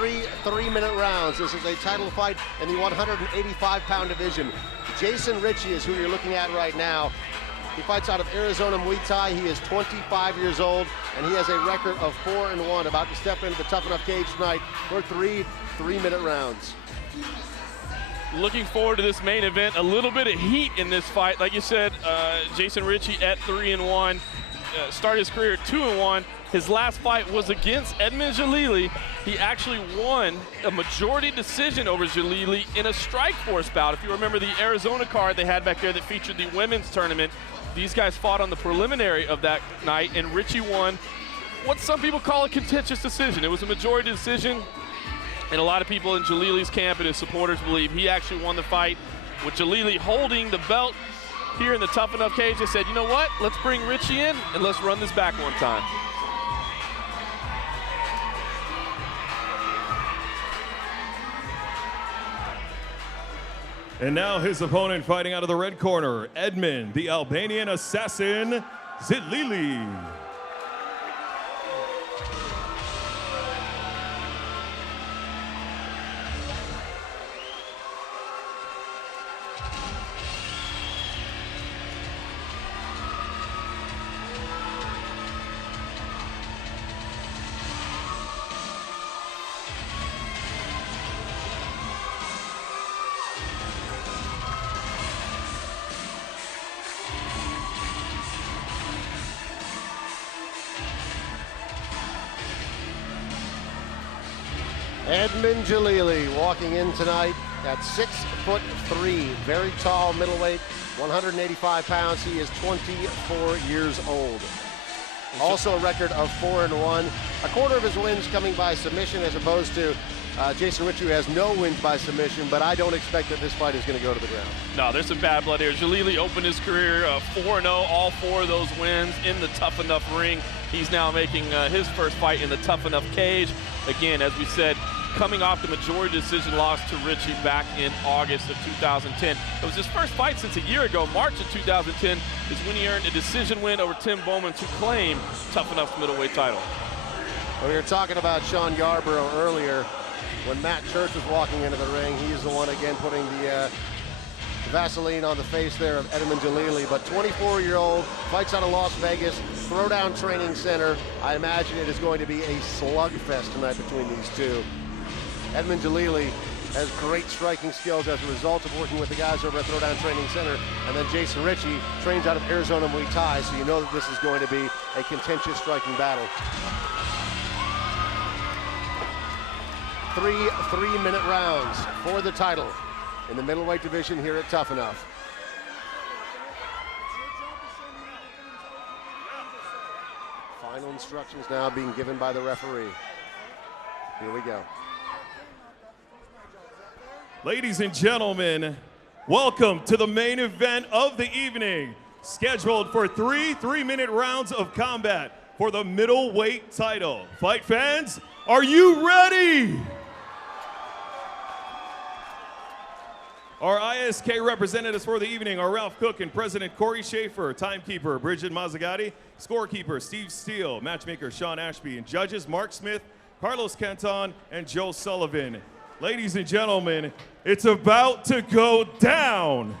3 3-minute rounds. This is a title fight in the 185-pound division. Jason Richey is who you're looking at right now. He fights out of Arizona Muay Thai. He is 25 years old, and he has a record of 4-1. About to step into the Tuff-N-Uff cage tonight for 3 3-minute rounds. Looking forward to this main event. A little bit of heat in this fight. Like you said, Jason Richey at 3-1. Started his career at 2-1. His last fight was against Edmond Xhelili. He actually won a majority decision over Xhelili in a StrikeForce bout. If you remember the Arizona card they had back there that featured the women's tournament, these guys fought on the preliminary of that night, and Richey won what some people call a contentious decision. It was a majority decision, and a lot of people in Xhelili's camp and his supporters believe he actually won the fight. With Xhelili holding the belt here in the Tuff-N-Uff cage, they said, you know what, let's bring Richey in and let's run this back one time. And now his opponent fighting out of the red corner, Edmond, the Albanian assassin, Xhelili. Edmond Xhelili walking in tonight at 6'3", very tall middleweight, 185 pounds. He is 24 years old. Also a record of 4-1. A quarter of his wins coming by submission, as opposed to Jason Richey, who has no wins by submission, but I don't expect that this fight is going to go to the ground. No, there's some bad blood here. Xhelili opened his career 4-0, all 4 of those wins in the Tuff-N-Uff ring. He's now making his first fight in the Tuff-N-Uff cage. Again, as we said, coming off the majority decision loss to Richey back in August of 2010. It was his first fight since a year ago. March of 2010 is when he earned a decision win over Tim Bowman to claim Tuff-N-Uff's middleweight title. Well, we were talking about Sean Yarborough earlier. When Matt Church was walking into the ring, he's the one again putting the Vaseline on the face there of Edmond Xhelili. But 24-year-old, fights out of Las Vegas, Throwdown Training Center. I imagine it is going to be a slugfest tonight between these two. Edmond Xhelili has great striking skills as a result of working with the guys over at Throwdown Training Center. And then Jason Richey trains out of Arizona Muay Thai, so you know that this is going to be a contentious striking battle. 3 3-minute rounds for the title in the middleweight division here at Tuff-N-Uff. Final instructions now being given by the referee. Here we go. Ladies and gentlemen, welcome to the main event of the evening, scheduled for 3 3-minute rounds of combat for the middleweight title. Fight fans, are you ready? Our ISK representatives for the evening are Ralph Cook and President Corey Schaefer, timekeeper Bridget Mazzagatti, scorekeeper Steve Steele, matchmaker Sean Ashby, and judges Mark Smith, Carlos Canton, and Joe Sullivan. Ladies and gentlemen, it's about to go down.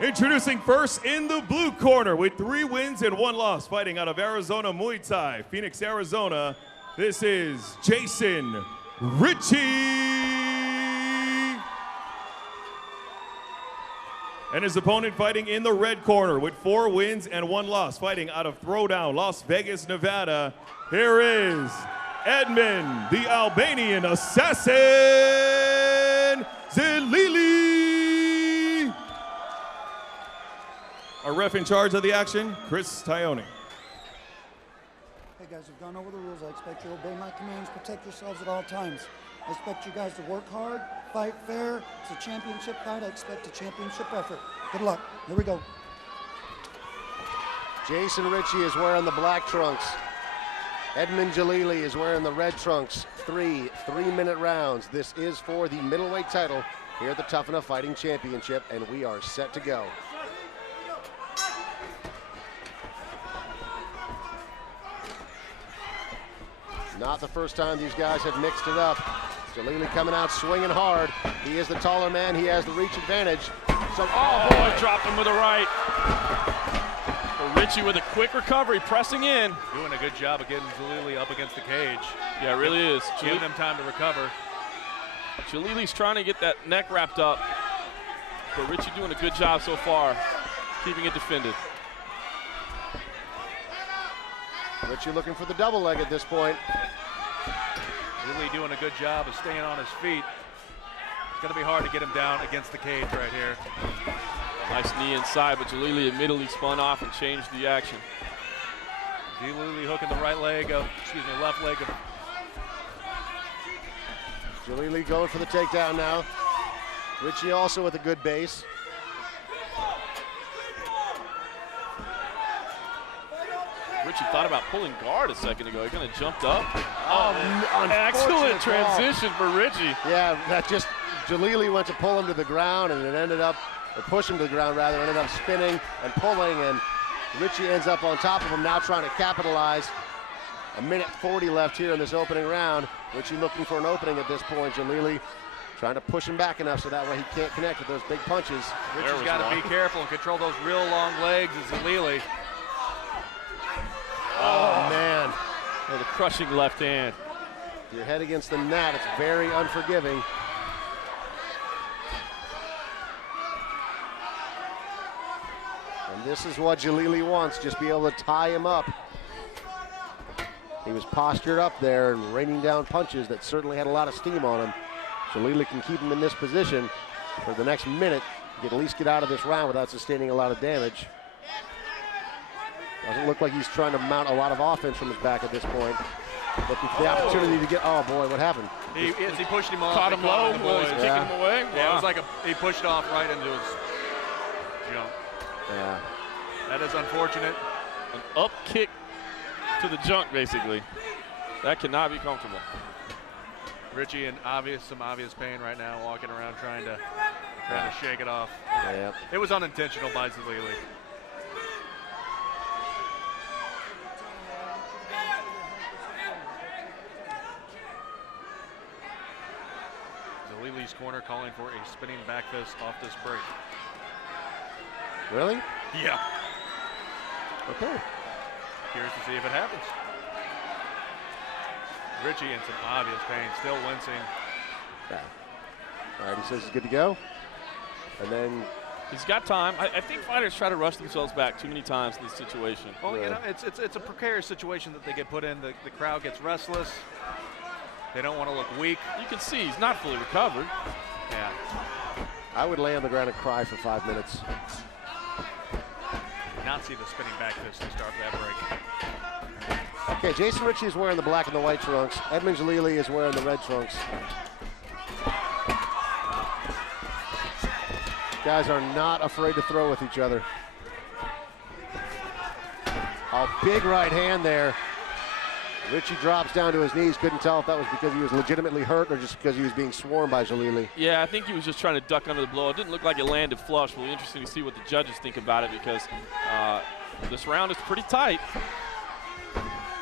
Introducing first in the blue corner with 3 wins and 1 loss, fighting out of Arizona Muay Thai, Phoenix, Arizona, this is Jason Richey. And his opponent fighting in the red corner with 4 wins and 1 loss, fighting out of Throwdown, Las Vegas, Nevada, here is Edmond, the Albanian assassin, Xhelili. Our ref in charge of the action, Chris Tione. Hey guys, we've gone over the rules. I expect you to obey my commands, protect yourselves at all times. I expect you guys to work hard, fight fair. It's a championship fight. I expect a championship effort. Good luck. Here we go. Jason Richey is wearing the black trunks. Edmond Xhelili is wearing the red trunks. 3 3-minute rounds. This is for the middleweight title here at the Tuff-N-Uff Fighting Championship, and we are set to go. Not the first time these guys have mixed it up. Xhelili coming out swinging hard. He is the taller man. He has the reach advantage. So, oh boy, dropped him with a right. But Richey with a quick recovery, pressing in. Doing a good job of getting Xhelili up against the cage. Yeah, it really is. Giving him time to recover. Xhelili's trying to get that neck wrapped up, but Richey doing a good job so far, keeping it defended. Richey looking for the double leg at this point. Really doing a good job of staying on his feet. It's going to be hard to get him down against the cage right here. Nice knee inside, but Xhelili admittedly spun off and changed the action. Xhelili hooking the right leg of, left leg of. Xhelili going for the takedown now. Richey also with a good base. Richey thought about pulling guard a second ago. He kind of jumped up. ball. Excellent transition for Richey. Yeah, that just, Xhelili went to pull him to the ground and it ended up, or push him to the ground rather, ended up spinning and pulling, and Richey ends up on top of him now trying to capitalize. A minute 40 left here in this opening round. Richey looking for an opening at this point. Xhelili trying to push him back enough so that way he can't connect with those big punches. Richey's got to be careful and control those real long legs as Xhelili. Oh, man. Oh, the crushing left hand. Your head against the mat, it's very unforgiving. And this is what Xhelili wants, just be able to tie him up. He was postured up there and raining down punches that certainly had a lot of steam on him. Xhelili can keep him in this position for the next minute. He can at least get out of this round without sustaining a lot of damage. Doesn't look like he's trying to mount a lot of offense from his back at this point. Looking for the opportunity to get, oh boy, what happened? He pushed him off. Caught him low, boys. kicking him away. Yeah, it was like he pushed off right into his jump. Yeah. That is unfortunate. An up kick to the junk, basically. That cannot be comfortable. Richey in some obvious pain right now, walking around trying to shake it off. Yeah. It was unintentional by Xhelili. Xhelili's corner calling for a spinning back fist off this break. Really? Yeah. Okay. Curious to see if it happens. Richey in some obvious pain, still wincing. Yeah. All right, he says he's good to go. And then he's got time. I think fighters try to rush themselves back too many times in this situation. Well, you know, it's a precarious situation that they get put in. The crowd gets restless. They don't want to look weak. You can see he's not fully recovered. Yeah. I would lay on the ground and cry for 5 minutes. Not see the spinning back fist to start that break. Okay, Jason Richey is wearing the black and the white trunks. Edmond Xhelili is wearing the red trunks. Guys are not afraid to throw with each other. A big right hand there. Richey drops down to his knees. Couldn't tell if that was because he was legitimately hurt or just because he was being swarmed by Xhelili. Yeah, I think he was just trying to duck under the blow. It didn't look like it landed flush. It'll be interesting to see what the judges think about it because this round is pretty tight.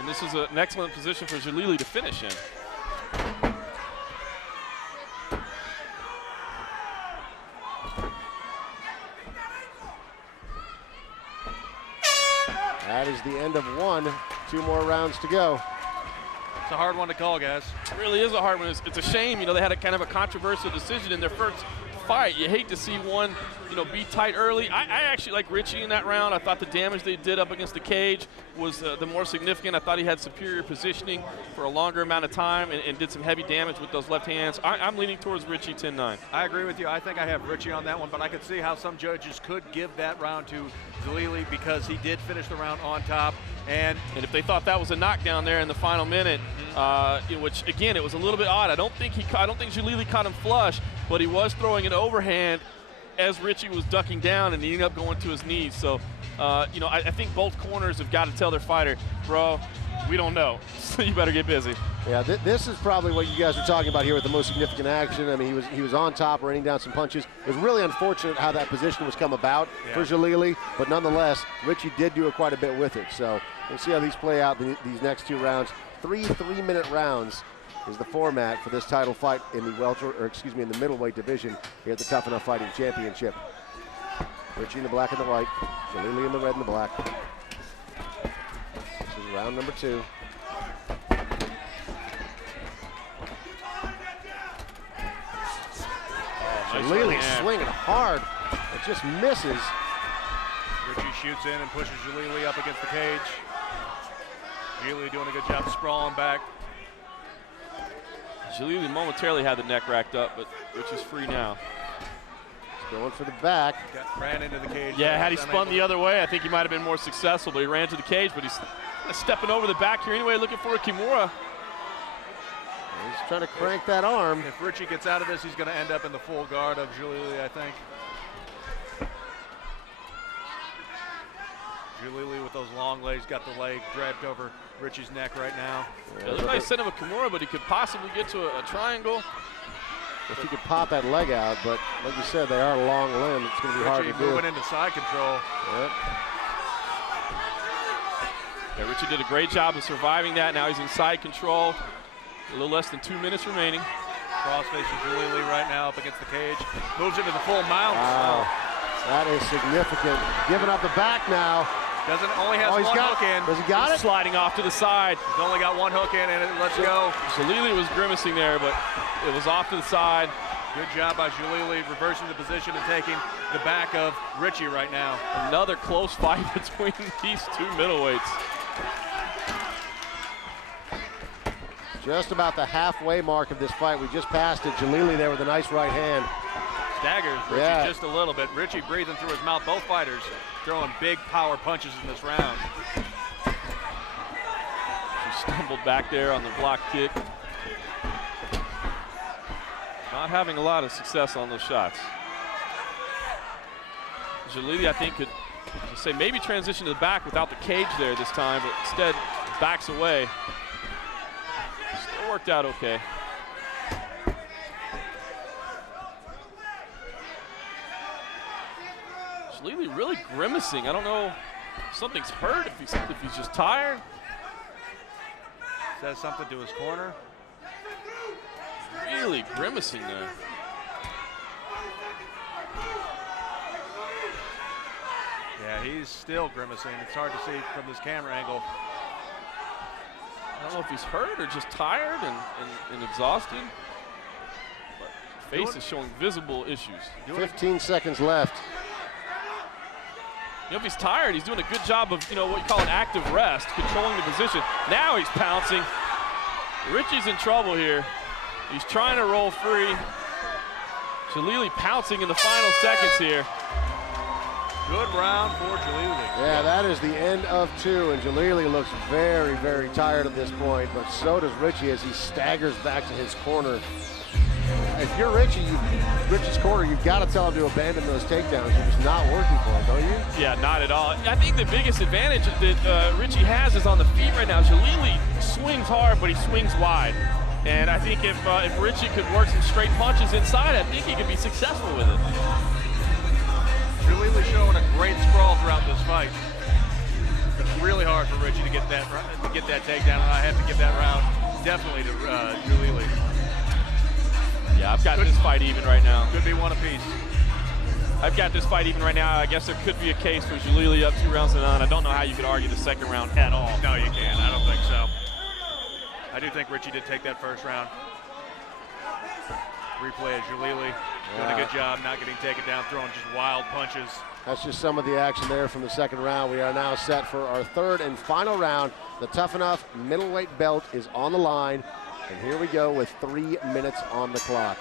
And this is an excellent position for Xhelili to finish in. That is the end of one. 2 more rounds to go. It's a hard one to call, guys. It really is a hard one. It's a shame, you know, they had a kind of a controversial decision in their first fight. You hate to see one, you know, be tight early. I actually like Richey in that round. I thought the damage they did up against the cage was the more significant. I thought he had superior positioning for a longer amount of time and did some heavy damage with those left hands. I'm leaning towards Richey 10-9. I agree with you. I think I have Richey on that one, but I could see how some judges could give that round to Xhelili because he did finish the round on top. And if they thought that was a knockdown there in the final minute, which again it was a little bit odd. I don't think Xhelili caught him flush, but he was throwing an overhand as Richey was ducking down and he ended up going to his knees. So, I think both corners have got to tell their fighter, bro, we don't know, so you better get busy. Yeah, this is probably what you guys are talking about here with the most significant action. I mean, he was on top, raining down some punches. It was really unfortunate how that position was come about for Xhelili, but nonetheless, Richey did do quite a bit with it. So we'll see how these play out these next 2 rounds. 3 3-minute rounds is the format for this title fight in the in the middleweight division here at the Tuff-N-Uff Fighting Championship. Richey in the black and the white, Xhelili in the red and the black. This is round number 2. Xhelili swinging hard. It just misses. Richey shoots in and pushes Xhelili up against the cage. Xhelili doing a good job sprawling back. Xhelili momentarily had the neck racked up, but Richey's free now. He's going for the back. Ran into the cage. Yeah, had he spun the other way, I think he might have been more successful, but he ran to the cage, but he's stepping over the back here anyway, looking for a Kimura. He's trying to crank that arm. If Richey gets out of this, he's going to end up in the full guard of Xhelili, I think. Xhelili with those long legs, got the leg draped over Richey's neck right now. Yeah, looked like set him a Kimura, but he could possibly get to a triangle. If he could pop that leg out, but like you said, they are long limbs. It's going to be hard to do. Moving into side control. Yep. Yeah, Richey did a great job of surviving that. Now he's in side control. A little less than 2 minutes remaining. Cross facing Xhelili right now up against the cage. Moves into the full mount. Wow. That is significant. Giving up the back now. Only has one hook in. Does he got it? Sliding off to the side. He's only got one hook in and it lets go. Xhelili was grimacing there, but it was off to the side. Good job by Xhelili reversing the position and taking the back of Richey right now. Another close fight between these two middleweights. Just about the halfway mark of this fight. We just passed it. Xhelili there with a nice right hand. Staggers Richey just a little bit. Richey breathing through his mouth. Both fighters throwing big power punches in this round. She stumbled back there on the block kick. Not having a lot of success on those shots. Xhelili, I think, could say maybe transition to the back without the cage there this time, but instead backs away. Still worked out okay. Xhelili really grimacing. I don't know if something's hurt, if he's just tired. Says something to his corner. Really grimacing there. Yeah, he's still grimacing. It's hard to see from this camera angle. I don't know if he's hurt or just tired and exhausted. But his face is showing visible issues. 15 seconds left. You know, if he's tired, he's doing a good job of, what you call an active rest, controlling the position. Now he's pouncing. Richey's in trouble here. He's trying to roll free. Xhelili pouncing in the final seconds here. Good round for Xhelili. Yeah, that is the end of 2, and Xhelili looks very, very tired at this point, but so does Richey as he staggers back to his corner. If you're Richey's corner, you've got to tell him to abandon those takedowns. They're just not working for him, don't you? Yeah, not at all. I think the biggest advantage that Richey has is on the feet right now. Xhelili swings hard, but he swings wide. And I think if Richey could work some straight punches inside, I think he could be successful with it. Xhelili showing a great sprawl throughout this fight. It's really hard for Richey to get that takedown, and I have to give that round definitely to Xhelili. Yeah, I've got this fight even right now. Could be one apiece. I've got this fight even right now. I guess there could be a case for Xhelili up 2 rounds to none. I don't know how you could argue the second round at all. No, you can't. I don't think so. I do think Richey did take that first round. Replay of Xhelili doing a good job, not getting taken down, throwing just wild punches. That's just some of the action there from the second round. We are now set for our third and final round. The Tuff-N-Uff middleweight belt is on the line. And here we go with 3 minutes on the clock.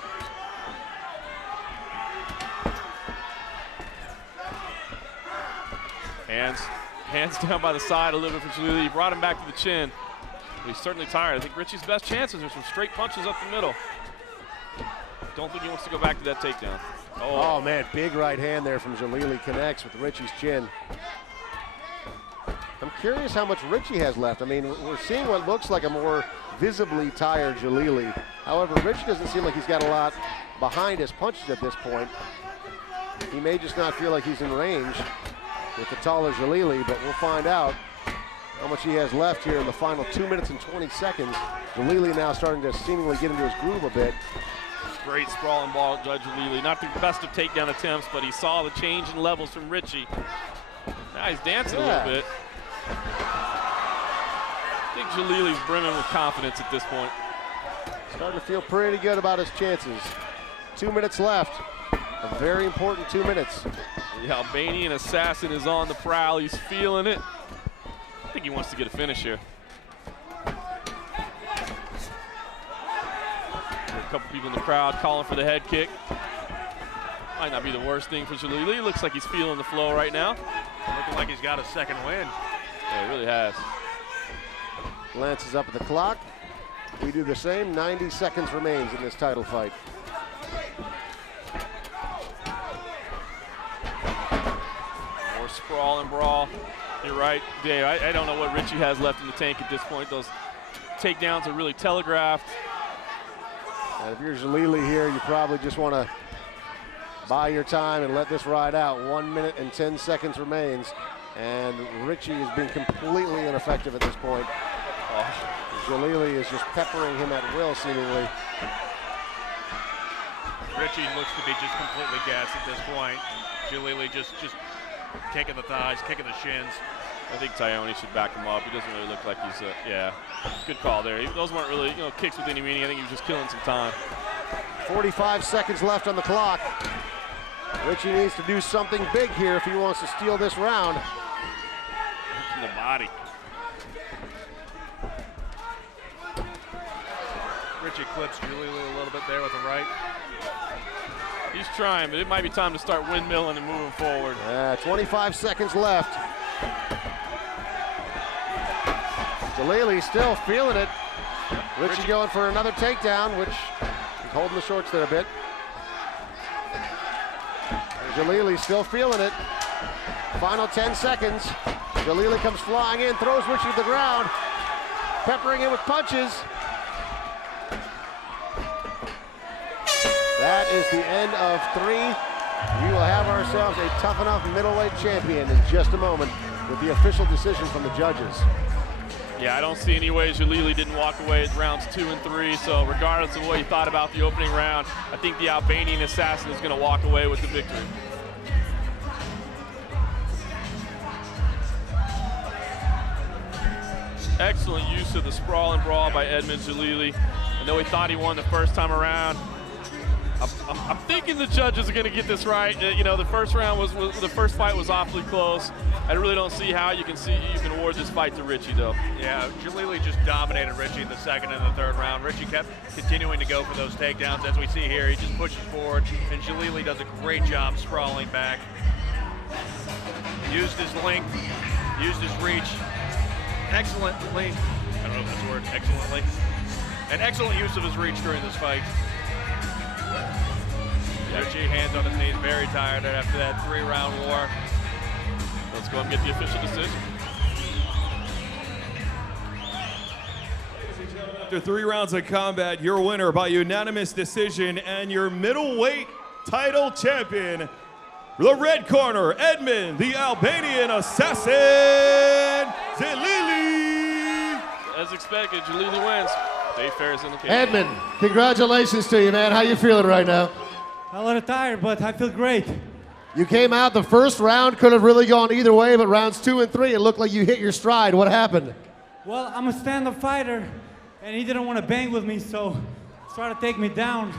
Hands down by the side a little bit for Xhelili. He brought him back to the chin. But he's certainly tired. I think Richey's best chances are some straight punches up the middle. Don't think he wants to go back to that takedown. Oh man, big right hand there from Xhelili, connects with Richey's chin. I'm curious how much Richey has left. I mean, we're seeing what looks like a more visibly tired Xhelili. However, Richey doesn't seem like he's got a lot behind his punches at this point. He may just not feel like he's in range with the taller Xhelili, but we'll find out. how much he has left here in the final 2 minutes and 20 seconds. Xhelili now starting to seemingly get into his groove a bit. Great sprawling ball, Judge Xhelili. Not the best of takedown attempts, but he saw the change in levels from Richey. Now he's dancing a little bit. I think Xhelili's brimming with confidence at this point. Starting to feel pretty good about his chances. 2 minutes left. A very important 2 minutes. The Albanian assassin is on the prowl. He's feeling it. I think he wants to get a finish here. A couple people in the crowd calling for the head kick. Might not be the worst thing for Xhelili. Looks like he's feeling the flow right now. Looking like he's got a second win. Yeah, he really has. Glances up at the clock. We do the same. 90 seconds remains in this title fight. More sprawl and brawl. You're right, Dave. I don't know what Richey has left in the tank at this point. Those takedowns are really telegraphed. And if you're Xhelili here, you probably just want to buy your time and let this ride out. 1 minute and 10 seconds remains. And Richey is being completely ineffective at this point. Xhelili is just peppering him at will, seemingly. Richey looks to be just completely gassed at this point. Xhelili just kicking the thighs, kicking the shins. I think Tyone should back him up. He doesn't really look like he's, yeah. Good call there. Those weren't really, kicks with any meaning. I think he was just killing some time. 45 seconds left on the clock. Richey needs to do something big here if he wants to steal this round. In the body. Richey clips Xhelili a little bit there with the right. He's trying, but it might be time to start windmilling and moving forward. 25 seconds left. Xhelili still feeling it. Richey going for another takedown, which he's holding the shorts there a bit. Xhelili still feeling it. Final 10 seconds. Xhelili comes flying in, throws Richey to the ground, peppering him with punches. That is the end of 3. We will have ourselves a Tuff-N-Uff middleweight champion in just a moment with the official decision from the judges. Yeah, I don't see any way Xhelili didn't walk away at rounds 2 and 3. So regardless of what you thought about the opening round, I think the Albanian assassin is going to walk away with the victory. Excellent use of the sprawl and brawl by Edmond Xhelili. I know he thought he won the first time around. I'm thinking the judges are going to get this right. The first round the first fight was awfully close. I really don't see how you can award this fight to Richey though. Yeah, Xhelili just dominated Richey in the second and the third round. Richey kept continuing to go for those takedowns, as we see here. He just pushes forward, and Xhelili does a great job sprawling back. Used his length, used his reach excellently. I don't know if that's a word, excellently. An excellent use of his reach during this fight. Richey, hands on his knees, very tired after that 3-round war. Let's go and get the official decision. After 3 rounds of combat, your winner by unanimous decision and your middleweight title champion, the red corner, Edmond, the Albanian assassin, Xhelili. As expected, Xhelili wins. Dave Ferris in the cage. Edmond, congratulations to you, man. How you feeling right now? A little tired, but I feel great. You came out, the first round could have really gone either way, but rounds 2 and 3, it looked like you hit your stride. What happened? Well, I'm a stand-up fighter, and he didn't want to bang with me, so he tried to take me down.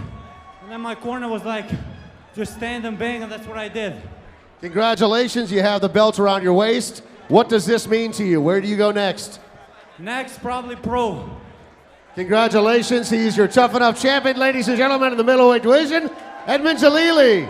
And then my corner was like, just stand and bang, and that's what I did. Congratulations, you have the belt around your waist. What does this mean to you? Where do you go next? Next, probably pro. Congratulations, he's your Tuff-N-Uff champion, ladies and gentlemen, in the middleweight division, Edmond Xhelili.